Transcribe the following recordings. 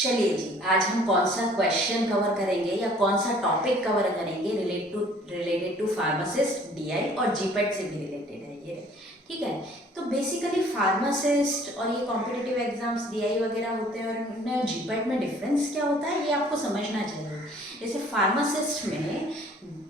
चलिए जी, आज हम कौन सा क्वेश्चन कवर करेंगे या कौन सा टॉपिक कवर करेंगे रिलेटेड टू फार्मासिस्ट डीआई और जीपेट से भी रिलेटेड है ये। ठीक है, तो बेसिकली फार्मासिस्ट और ये कॉम्पिटिटिव एग्जाम्स डीआई वगैरह होते हैं और उनमें और जीपेट में डिफरेंस क्या होता है ये आपको समझना चाहिए। जैसे फार्मासिस्ट में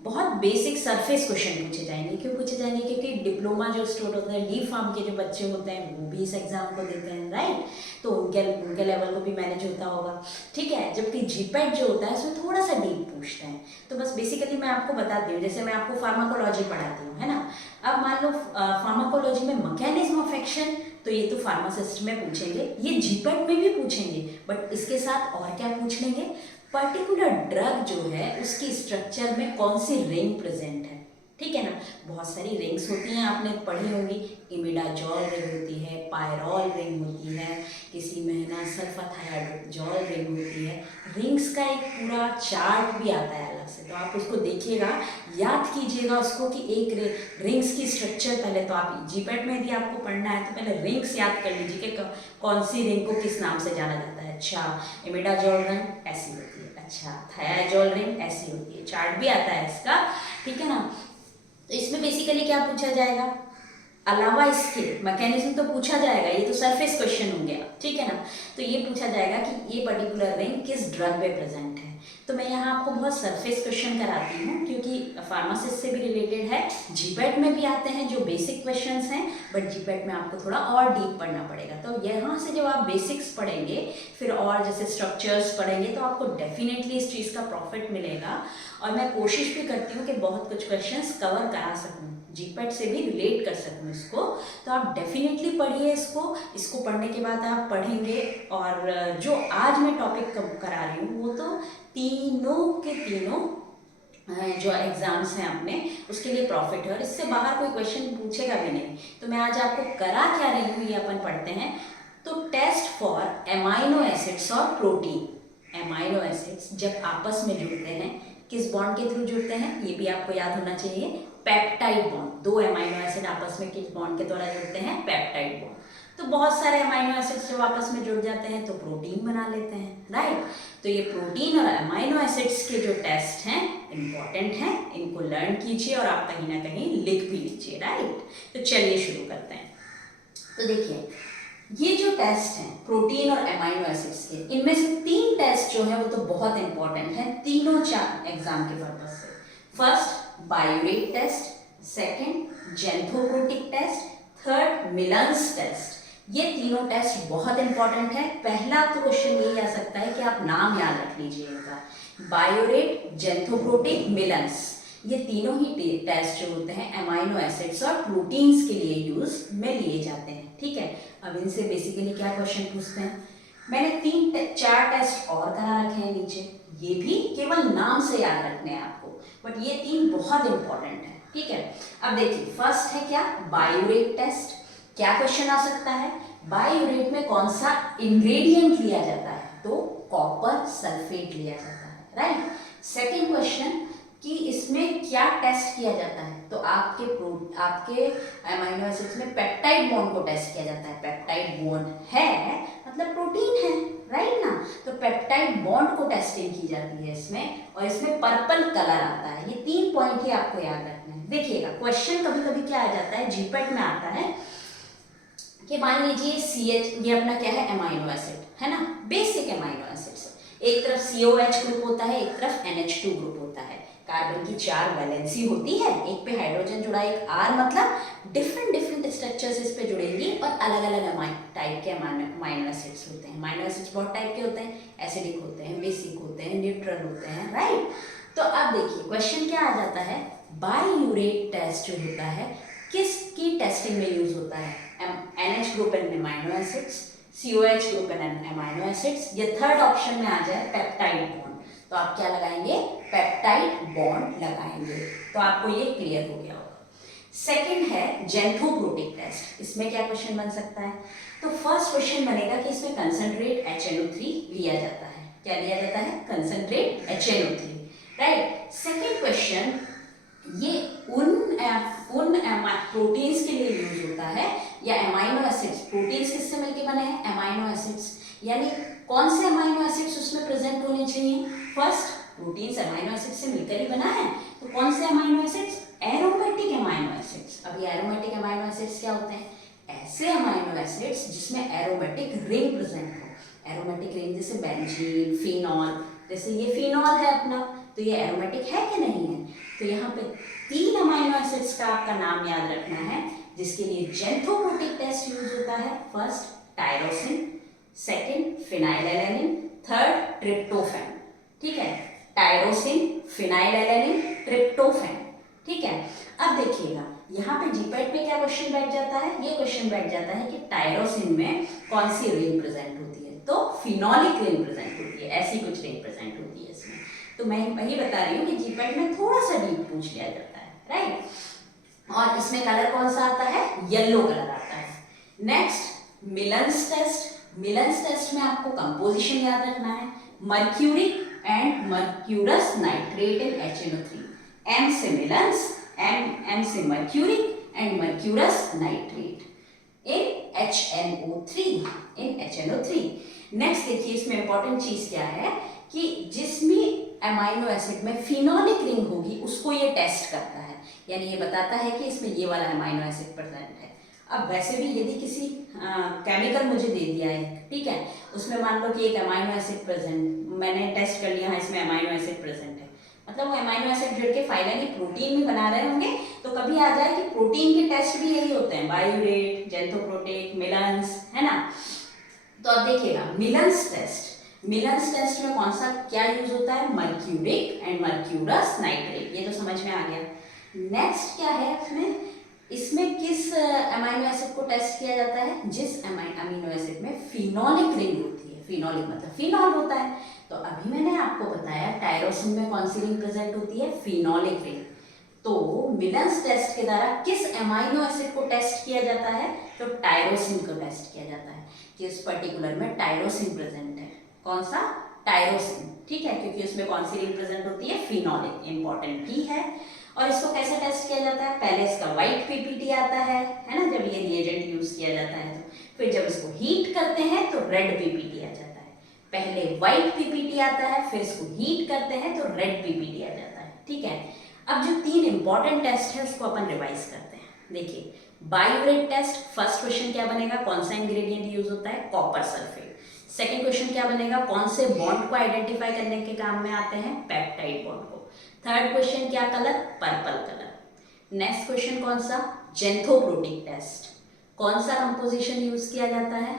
बहुत बेसिक सरफेस क्वेश्चन पूछे जाएंगे। क्यों पूछे जाएंगे? क्योंकि डिप्लोमा जो स्टूडेंट होते हैं, डी फार्म के जो बच्चे होते हैं वो भी इस एग्जाम को देते हैं, राइट। तो उनके लेवल को भी मैनेज होता होगा, ठीक है। जबकि जीपेट जो होता है उसमें थोड़ा सा डीप पूछते हैं। तो बस बेसिकली मैं आपको बताती हूँ, जैसे मैं आपको फार्माकोलॉजी पढ़ाती हूँ, है ना। अब मान लो फार्माकोलॉजी में मैकेनिज्म ऑफ एक्शन, तो ये तो फार्मासिस्ट में पूछेंगे, ये जीपेट में भी पूछेंगे, बट इसके साथ और क्या पूछ लेंगे, पर्टिकुलर ड्रग जो है उसकी स्ट्रक्चर में कौन सी रिंग प्रेजेंट है, ठीक है ना। बहुत सारी रिंग्स होती हैं, आपने पढ़ी होंगी। इमिडाजॉल रिंग होती है, पायरॉल रिंग होती है, किसी में ना सल्फाथायाजॉल रिंग होती है। रिंग्स का एक पूरा चार्ट भी आता है अलग से, तो आप उसको देखिएगा, याद कीजिएगा उसको कि एक रिंग्स की स्ट्रक्चर। पहले तो आप जीपेट में यदि आपको पढ़ना है तो पहले रिंग्स याद कर लीजिए कि कौन सी रिंग को किस नाम से जाना जाता है। अच्छा, इमिडाजॉल रिंग ऐसी होती है, अच्छा थायाजॉल रिंग ऐसी होती है, चार्ट भी आता है इसका, ठीक है ना। तो इसमें बेसिकली क्या पूछा जाएगा, अलावा इसके मैकेनिज्म तो पूछा जाएगा, ये तो सरफेस क्वेश्चन हो गया, ठीक है ना। तो ये पूछा जाएगा कि ये पर्टिकुलर रिंग किस ड्रग में प्रेजेंट है। तो मैं यहाँ आपको बहुत सरफेस क्वेश्चन कराती हूँ क्योंकि फार्मासिस्ट से भी रिलेटेड है। जीपेट में भी आते हैं जो बेसिक क्वेश्चंस हैं, बट जीपेट में आपको थोड़ा और डीप पढ़ना पड़ेगा। तो यहाँ से जब आप बेसिक्स पढ़ेंगे, फिर और जैसे स्ट्रक्चर्स पढ़ेंगे, तो आपको डेफिनेटली इस चीज़ का प्रॉफिट मिलेगा। और मैं कोशिश भी करती हूँ कि बहुत कुछ क्वेश्चंस कवर करा सकूँ, जीपेट से भी रिलेट कर सकूँ इसको। तो आप डेफिनेटली पढ़िए इसको पढ़ने के बाद आप पढ़ेंगे। और जो आज मैं टॉपिक करा रही हूँ वो तो तीनों के तीनों जो एग्जाम्स हैं अपने, उसके लिए प्रॉफिट है और इससे बाहर कोई क्वेश्चन पूछेगा भी नहीं। तो मैं आज आपको करा क्या रही हूँ ये अपन पढ़ते हैं। तो टेस्ट फॉर एमाइनो एसिड्स और प्रोटीन। एमाइनो एसिड्स जब आपस में जुड़ते हैं, किस बॉन्ड के थ्रू जुड़ते हैं ये भी आपको याद होना चाहिए, पेप्टाइड बॉन्ड। दो एमाइनो एसिड आपस में किस बॉन्ड के द्वारा जुड़ते हैं, पेप्टाइड बॉन्ड। तो बहुत सारे अमाइनो एसिड्स जब आपस में जुड़ जाते हैं तो प्रोटीन बना लेते हैं, राइट। तो ये प्रोटीन और अमाइनो एसिड्स के जो टेस्ट हैं इंपॉर्टेंट हैं, इनको लर्न कीजिए और आप कहीं ना कहीं लिख भी लीजिए, राइट। तो चलिए शुरू करते हैं। तो देखिए, ये जो टेस्ट हैं प्रोटीन और अमाइनो एसिड्स के, इनमें से तीन टेस्ट जो है वो तो बहुत इंपॉर्टेंट है तीनों चार एग्जाम के पर्पज से। First biuret test, second xanthoproteic test, third Millon's test. ये तीनों टेस्ट बहुत इंपॉर्टेंट है। पहला तो क्वेश्चन यही आ सकता है कि आप नाम याद रख लीजिए इनका, बायोरेट, जेंथोप्रोटिक, मिलन्स। ये तीनों ही टेस्ट जो होते हैं अमाइनो एसिड्स और प्रोटीन्स के लिए यूज में लिए जाते हैं, ठीक है। अब इनसे बेसिकली क्या क्वेश्चन पूछते हैं, मैंने चार टेस्ट और करा रखे हैं नीचे, ये भी केवल नाम से याद रखने हैं आपको, बट ये तीन बहुत इंपॉर्टेंट है, ठीक है। अब देखिए, फर्स्ट है क्या, बायोरेट टेस्ट। क्या क्वेश्चन आ सकता है, बायोरेट में कौन सा इंग्रेडिएंट लिया जाता है, तो कॉपर सल्फेट लिया जाता है, राइट। सेकेंड क्वेश्चन कि इसमें क्या टेस्ट किया जाता है, तो आपके अमाइनो एसिड्स में पेप्टाइड बॉन्ड को टेस्ट किया जाता है। पेप्टाइड बॉन्ड है मतलब प्रोटीन है, राइट ना। तो पेप्टाइड बॉन्ड को टेस्टिंग की जाती है इसमें, और इसमें पर्पल कलर आता है। ये तीन पॉइंट ही आपको याद रखना है। देखिएगा, क्वेश्चन कभी कभी क्या आ जाता है, जीपेट में आता है कि मान लीजिए CH, ये अपना क्या है, अमाइनो एसिड है ना, बेसिक अमाइनो एसिड्स। एक तरफ COH ग्रुप होता है, एक तरफ NH2 ग्रुप होता है। कार्बन की 4 वैलेंसी होती है, एक पे हाइड्रोजन जुड़ा, एक R, मतलब डिफरेंट डिफरेंट स्ट्रक्चर्स इस पे जुड़ेंगी और अलग अलग टाइप के अमाइनो एसिड्स होते हैं। अमाइनो एसिड्स बहुत टाइप के होते हैं, एसिडिक होते हैं, बेसिक होते हैं, न्यूट्रल होते हैं, राइट। तो अब देखिए क्वेश्चन क्या आ जाता है, बायोरेट टेस्ट जो होता है किसकी टेस्टिंग में यूज होता है, NH group and amino acids, COH group and amino acids, या थर्ड ऑप्शन में आ जाए पेप्टाइड बॉन्ड, तो आप क्या लगाएंगे, पेप्टाइड बॉन्ड लगाएंगे। तो आपको ये क्लियर हो गया होगा। सेकंड है जेंथोप्रोटिक टेस्ट। इसमें क्या क्वेश्चन बन सकता है, तो फर्स्ट क्वेश्चन बनेगा कि इसमें कंसंट्रेट HNO3 लिया जाता है। क्या लिया जाता है, concentrate HNO3, right. Second question, ये उन प्रोटीन्स के लिए यूज होता है या अमाइनो एसिड्स, प्रोटीन्स किससे मिलके बने हैं, अमाइनो एसिड्स, यानी कौन से अमाइनो एसिड्स उसमें प्रेजेंट होने चाहिए? फर्स्ट, प्रोटीन अमाइनो एसिड से मिलकर ही बना है, तो कौन से amino acids? Aromatic amino acids. अभी एरोमेटिक अमाइनो एसिड्स क्या होते हैं? ऐसे अमाइनो एसिड्स जिसमें एरोमेटिक रिंग प्रेजेंट हो। एरोमेटिक रिंग जैसे बेंजीन, फिनॉल, जैसे ये फिनॉल है अपना, तो ये एरोमेटिक है कि नहीं है? तो यहाँ पे 3 अमाइनो एसिड्स का आपका नाम याद रखना है जिसके लिए जेंथोप्रोटिक टेस्ट यूज होता है। First tyrosine, second phenylalanine, third tryptophan. ठीक है, टायरोसिन, फिनाइलएलेनिन, ट्रिप्टोफैन। ठीक है, अब देखिएगा यहाँ पे जीपैट में क्या क्वेश्चन बैठ जाता है? ये क्वेश्चन बैठ जाता है कि टायरोसिन में कौन सी रिंग प्रेजेंट होती है? तो फिनोलिक रिंग प्रेजेंट होती है, ऐसी कुछ रिंग प्रेजेंट होती है इसमें। तो मैं वही बता रही हूँ कि जीपैट में थोड़ा सा डीप पूछ लिया जाता है, राइट। और इसमें कलर कौन सा आता है? येलो कलर आता है। Next Millon's test. Millon's test में आपको कंपोजिशन याद रखना है, mercuric and mercurous nitrate in HNO3। M से मिलन्स, M से mercuric and mercurous nitrate in HNO3। Next देखिए इसमें इंपॉर्टेंट चीज क्या है कि जिसमें अमाइनो एसिड में फिनोलिक रिंग होगी उसको ये टेस्ट करता है, यानी ये बताता है कि इसमें ये वाला अमाइनो एसिड प्रेजेंट है। अब वैसे भी यदि किसी केमिकल मुझे दे दिया है, ठीक है, उसमें मान लो कि एक अमाइनो एसिड प्रेजेंट, मैंने टेस्ट कर लिया है इसमें अमाइनो एसिड प्रेजेंट है, मतलब वो अमाइनो एसिड जुड़ के फाइनली प्रोटीन भी बना रहे होंगे, तो कभी आ जाए कि प्रोटीन के टेस्ट भी यही होते हैं, बायोरेट, जेंथोप्रोटिक, मिलन्स, है ना। तो अब देखिएगा मिलन्स टेस्ट में कौन सा क्या यूज होता है? मर्क्यूरिक एंड मर्क्यूरस नाइट्रेट, ये तो समझ में आ गया। नेक्स्ट क्या है इसमें किस अमाइनो एसिड को टेस्ट किया जाता है? जिस अमीनो एसिड में फिनोलिक रिंग होती है, फिनोलिक मतलब फिनॉल होता है। तो अभी मैंने आपको बताया टायरोसिन में कौन सी रिंग प्रेजेंट होती है? Phenolic ring. तो मिलन्स टेस्ट के द्वारा किस अमाइनो एसिड को टेस्ट किया जाता है? तो टायरोसिन को टेस्ट किया जाता है कि इस पर्टिकुलर में टायरोसिन प्रेजेंट है। कौन सा? टायरोसिन, ठीक है, क्योंकि उसमें कौन सी रिंग प्रेजेंट होती है? फिनोलिक, इंपॉर्टेंट भी है। और इसको कैसे टेस्ट किया जाता है? पहले इसका व्हाइट पीपीटी आता है ना, जब ये रिएजेंट यूज किया जाता है तो फिर जब इसको हीट करते हैं तो रेड पीपीटी आ जाता है। पहले व्हाइट पीपीटी आता है, फिर इसको हीट करते हैं तो रेड पीपीटी आ जाता है। ठीक है, अब जो 3 इंपॉर्टेंट टेस्ट है उसको अपन रिवाइज करते हैं। देखिए बायोरेट टेस्ट, फर्स्ट क्वेश्चन क्या बनेगा? कौन सा इंग्रेडिएंट यूज होता है? Copper sulphate. सेकेंड क्वेश्चन क्या बनेगा? कौन से बॉन्ड को आइडेंटिफाई करने के काम में आते हैं? पेप्टाइड बॉन्ड को। थर्ड क्वेश्चन क्या colour? Purple colour. Next question कौन सा? Xanthoproteic test. कौन सा कंपोजिशन यूज किया जाता है?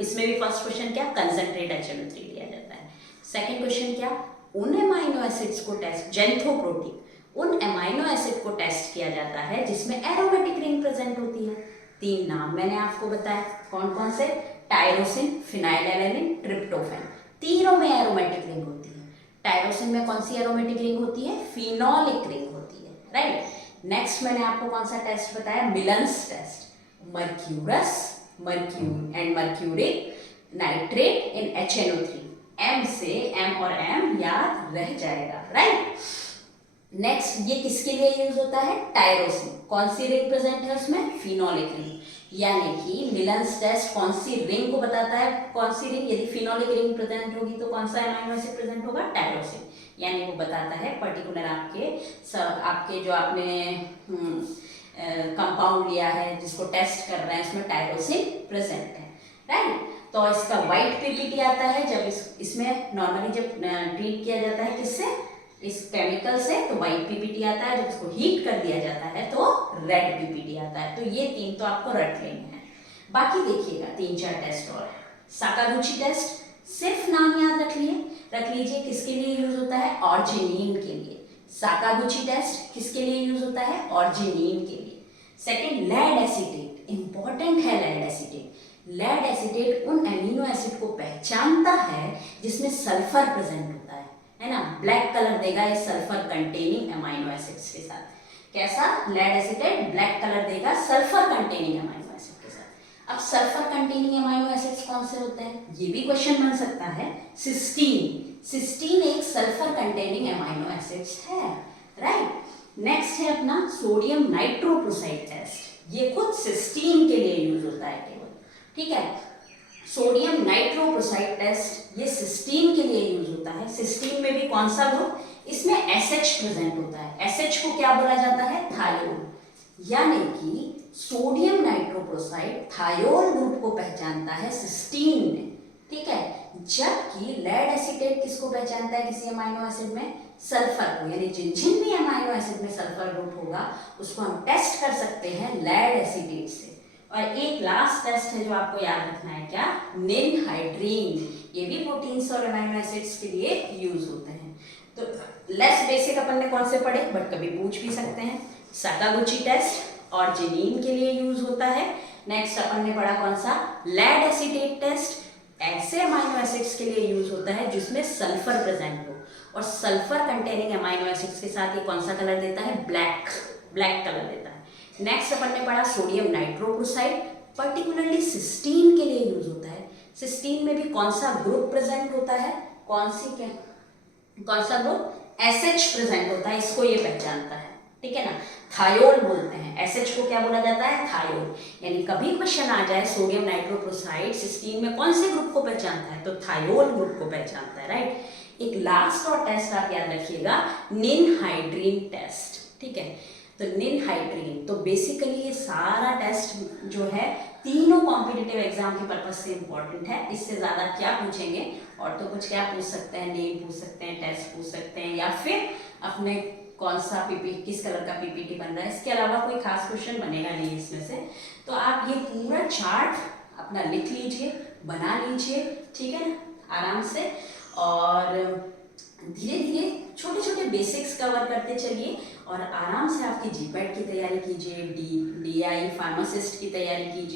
इसमें भी फर्स्ट क्वेश्चन क्या? कंसंट्रेट HNO3 लिया जाता है। सेकेंड क्वेश्चन क्या? उन अमाइनो एसिड्स को टेस्ट, जेंथोप्रोटिक, उन अमाइनो एसिड को टेस्ट किया जाता है जिसमें एरोमेटिक रिंग प्रेजेंट होती है। 3 नाम मैंने आपको बताया, कौन कौन से? Tyrosine, phenylalanine, tryptophan. तीनों में एरोमेटिक रिंग होती है। टायरोसिन में कौन सी एरोमेटिक रिंग होती है? फिनोलिक रिंग होती है, राइट। नेक्स्ट मैंने आपको कौन सा टेस्ट बताया? Millon's test. Mercurous and mercuric nitrate in HNO3। M से M और M याद रह जाएगा, राइट। नेक्स्ट ये किसके लिए यूज होता है? टायरोसिन। कौन सी रिंग प्रेजेंट है उसमें? Phenolic ring. यानी कि मिलन्स टेस्ट कौन सी रिंग को बताता है? कौन सी रिंग? यदि फिनोलिक रिंग प्रेजेंट होगी तो कौन सा अमाइनो एसिड प्रेजेंट होगा? टायरोसिन। यानी वो बताता है पर्टिकुलर आपके जो आपने कंपाउंड लिया है जिसको टेस्ट कर रहे हैं उसमें टायरोसिन प्रेजेंट है, राइट। तो इसका व्हाइट पीपीटी आता है जब इसमें नॉर्मली जब ट्रीट किया जाता है किससे? इस केमिकल से, तो व्हाइट पीपीटी आता है। जब इसको हीट कर दिया जाता है तो रेड पीपीटी आता है। तो ये 3 तो आपको रट लेने हैं। बाकी देखिएगा 3-4 टेस्ट और। साकागुची टेस्ट, सिर्फ नाम याद रख लीजिए किसके लिए यूज होता है? ऑर्जिनिन के लिए। साकागुची टेस्ट किसके लिए यूज होता है? ऑर्जिनिन के लिए। सेकेंड लेड एसीटेट, इंपॉर्टेंट है लेड एसीटेट। लेड एसीटेट उन एमिनो एसिड को पहचानता है जिसमें सल्फर प्रेजेंट होता है ना। ब्लैक कलर देगा ये सल्फर कंटेनिंग अमाइनो एसिड्स के साथ। कैसा? लेड एसीटेट ब्लैक कलर देगा सल्फर कंटेनिंग अमाइनो एसिड के साथ। अब सल्फर कंटेनिंग अमाइनो एसिड्स कौन से होते हैं? ये भी क्वेश्चन बन सकता है। सिस्टीन एक सल्फर कंटेनिंग अमाइनो एसिड्स है, राइट। नेक्स्ट है अपना सोडियम नाइट्रोक्लोराइड टेस्ट। ये खुद सिस्टीन के लिए यूज होता है केवल, ठीक है। सोडियम नाइट्रोक्लोराइड टेस्ट ये सिस्टीन के लिए यूज होता है। सिस्टीन में भी कौन सा ग्रुप, इसमें एसएच प्रेजेंट होता है। एसएच को क्या बोला जाता है, थायोल। यानी कि सोडियम नाइट्रोक्लोराइड थायोल ग्रुप को पहचानता है सिस्टीन में, ठीक है। जबकि लेड एसीटेट किसको पहचानता है किसी अमाइनो एसिड में, सल्फर को। यानी जिन जिन भी अमाइनो एसिड में सल्फर ग्रुप होगा उसको हम टेस्ट कर सकते हैं लेड एसीटेट से। और एक लास्ट टेस्ट है जो आपको याद रखना है, क्या, निनहाइड्रीन। ये भी प्रोटीन्स और अमाइनो एसिड्स के लिए यूज होते हैं। तो लेस बेसिक अपन ने कौन से पढ़े, बट कभी पूछ भी सकते हैं। सकागुची टेस्ट और जिनीन के लिए यूज होता है। नेक्स्ट अपन ने पढ़ा कौन सा, लेड एसीटेट टेस्ट, ऐसे अमाइनो एसिड्स के लिए यूज होता है जिसमें सल्फर प्रेजेंट हो, और सल्फर कंटेनिंग अमाइनो एसिड्स के साथ ये कौन सा कलर देता है, ब्लैक कलर देता है। नेक्स्ट अपन ने पढ़ा सोडियम नाइट्रोक्लोराइड, पर्टिकुलरली सिस्टीन के लिए यूज होता है। सिस्टीन में भी कौन सा ग्रुप प्रेजेंट होता है, कौन सा ग्रुप, एसएच प्रेजेंट होता है, इसको ये पहचानता है, ठीक है ना। थायोल बोलते हैं, एसएच को क्या बोला जाता है, थायोल। यानी कभी क्वेश्चन आ जाए सोडियम नाइट्रोक्लोराइड सिस्टीन में कौन से ग्रुप को पहचानता है, तो थायोल ग्रुप को पहचानता है, राइट। एक लास्ट और टेस्ट आप याद रखिएगा, निनहाइड्रीन टेस्ट, ठीक है। तो निनहाइड्रीन, तो बेसिकली ये सारा टेस्ट जो है तीनों कॉम्पिटिटिव एग्जाम के पर्पज से इंपॉर्टेंट है। इससे ज्यादा क्या पूछेंगे, और तो कुछ क्या पूछ सकते हैं, नेम पूछ सकते हैं, टेस्ट पूछ सकते हैं, या फिर अपने कौन सा किस कलर का पीपीटी बन रहा है, इसके अलावा कोई खास क्वेश्चन बनेगा नहीं इसमें से। तो आप ये पूरा चार्ट अपना लिख लीजिए, बना लीजिए, ठीक है ना, आराम से। और धीरे धीरे छोटे छोटे बेसिक्स कवर करते चलिए, और आराम से आपकी जीपैट की तैयारी कीजिए, डीआई फार्मासिस्ट की तैयारी कीजिए।